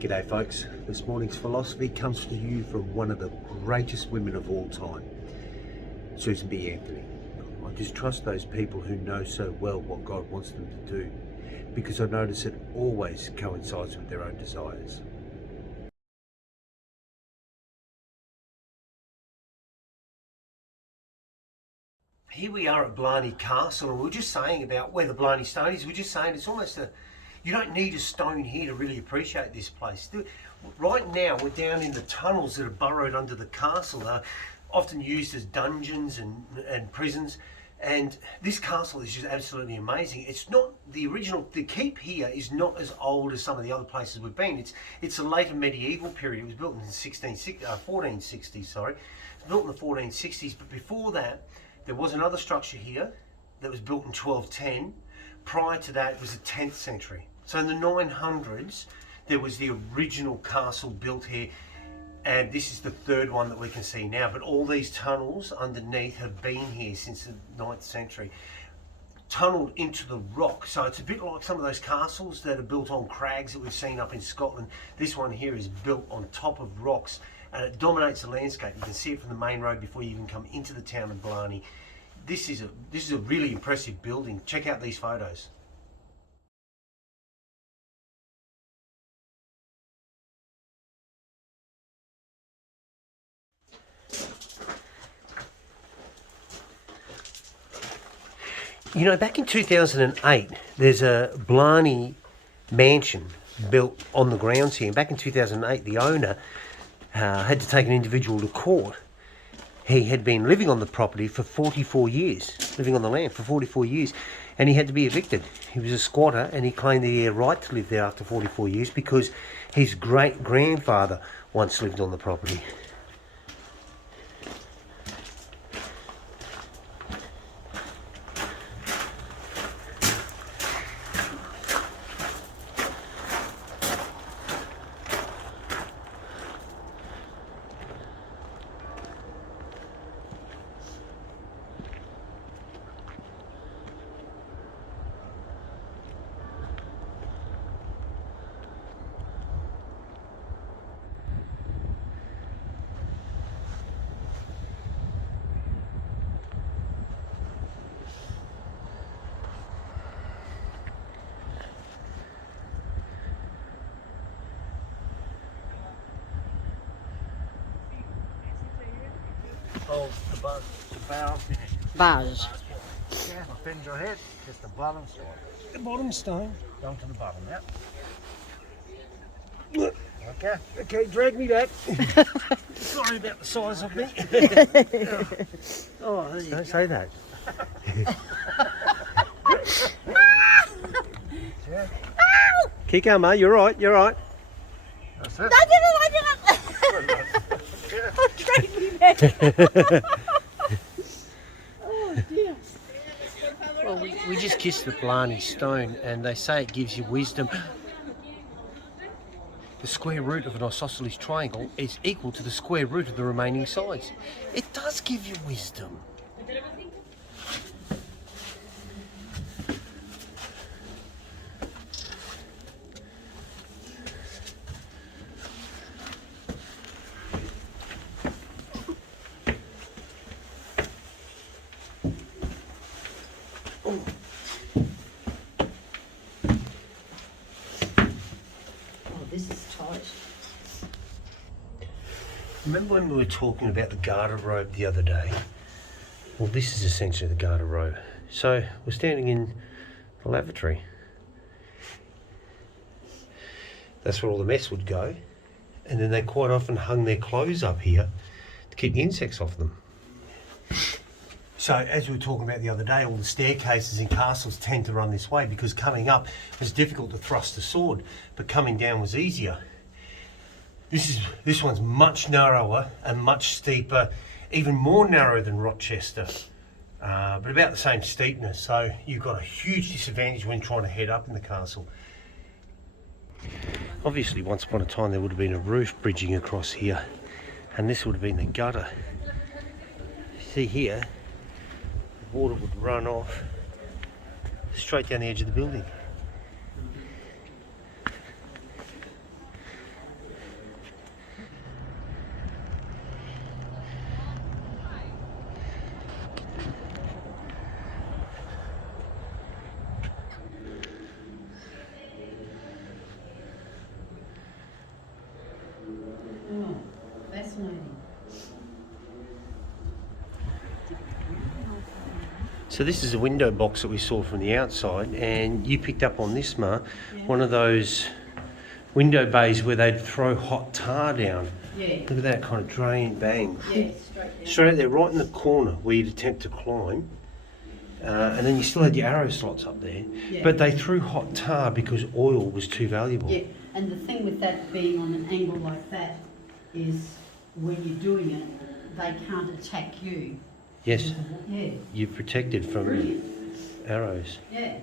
G'day folks, this morning's philosophy comes to you from one of the greatest women of all time, Susan B. Anthony. I just trust those people who know so well what God wants them to do, because I notice it always coincides with their own desires. Here we are at Blarney Castle, and we were just saying about where the Blarney Stone is. We're just saying it's almost you don't need a stone here to really appreciate this place. Right now, we're down in the tunnels that are burrowed under the castle. They're often used as dungeons and prisons. And this castle is just absolutely amazing. It's not the original, the keep here is not as old as some of the other places we've been. It's a later medieval period. It was built in the 1460s, sorry. It was built in the 1460s, but before that, there was another structure here that was built in 1210. Prior to that, it was the 10th century. So in the 900s, there was the original castle built here, and this is the third one that we can see now. But all these tunnels underneath have been here since the 9th century, tunneled into the rock. So it's a bit like some of those castles that are built on crags that we've seen up in Scotland. This one here is built on top of rocks, and it dominates the landscape. You can see it from the main road before you even come into the town of Blarney. This is a really impressive building. Check out these photos. You know, back in 2008, there's a Blarney mansion built on the grounds here. And back in 2008, the owner had to take an individual to court. He had been living on the property for 44 years, living on the land for 44 years, and he had to be evicted. He was a squatter, and he claimed that he had a right to live there after 44 years because his great-grandfather once lived on the property. Oh, the buzz. The bow. Buzz. Yeah, my pins are hit. Just the bottom stone. The bottom stone. Down to the bottom, yeah. Okay. Okay, drag me back. Sorry about the size of me. Oh, don't say that. Yeah. Keep going, mate. You're right. You're right. That's it. I didn't. Oh, drag me back. Oh dear. Well, we just kissed the Blarney Stone, and they say it gives you wisdom. The square root of an isosceles triangle is equal to the square root of the remaining sides. It does give you wisdom. This is tight. Remember when we were talking about the garderobe the other day? Well, this is essentially the garderobe. So we're standing in the lavatory. That's where all the mess would go. And then they quite often hung their clothes up here to keep the insects off them. So as we were talking about the other day, all the staircases in castles tend to run this way because coming up was difficult to thrust a sword, but coming down was easier. This one's much narrower and much steeper, even more narrow than Rochester, but about the same steepness. So you've got a huge disadvantage when trying to head up in the castle. Obviously, once upon a time there would have been a roof bridging across here, and this would have been the gutter. See here, the water would run off straight down the edge of the building. So this is a window box that we saw from the outside, and you picked up on this, Ma, Yeah. one of those window bays where they'd throw hot tar down. Yeah. Look at that, kind of drain, bang. Yeah, straight down. Straight out there, right in the corner where you'd attempt to climb. And then you still had your arrow slots up there. Yeah. But they threw hot tar because oil was too valuable. Yeah, and the thing with that being on an angle like that is when you're doing it, they can't attack you. Yes, Yeah. you're protected from Brilliant. arrows. Yeah.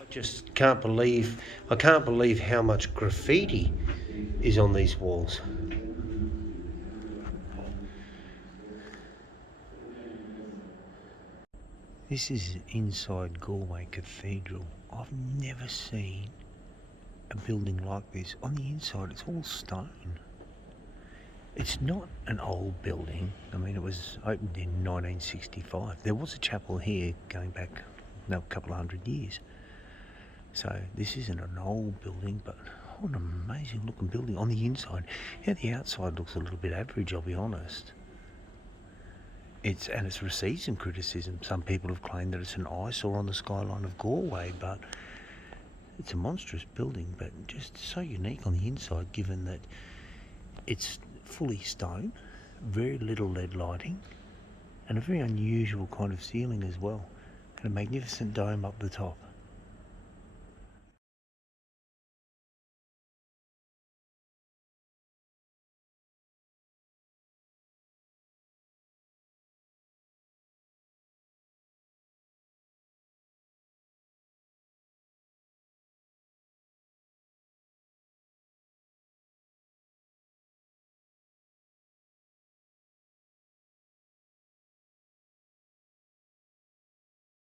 I just can't believe how much graffiti is on these walls. This is inside Galway Cathedral. I've never seen a building like this. On the inside, it's all stone. It's not an old building. I mean, it was opened in 1965. There was a chapel here going back a couple of hundred years. So this isn't an old building, but what an amazing looking building on the inside. Yeah, the outside looks a little bit average, I'll be honest. It's received some criticism. Some people have claimed that it's an eyesore on the skyline of Galway, but it's a monstrous building, but just so unique on the inside, given that it's fully stone, very little lead lighting, and a very unusual kind of ceiling as well, and a magnificent dome up the top.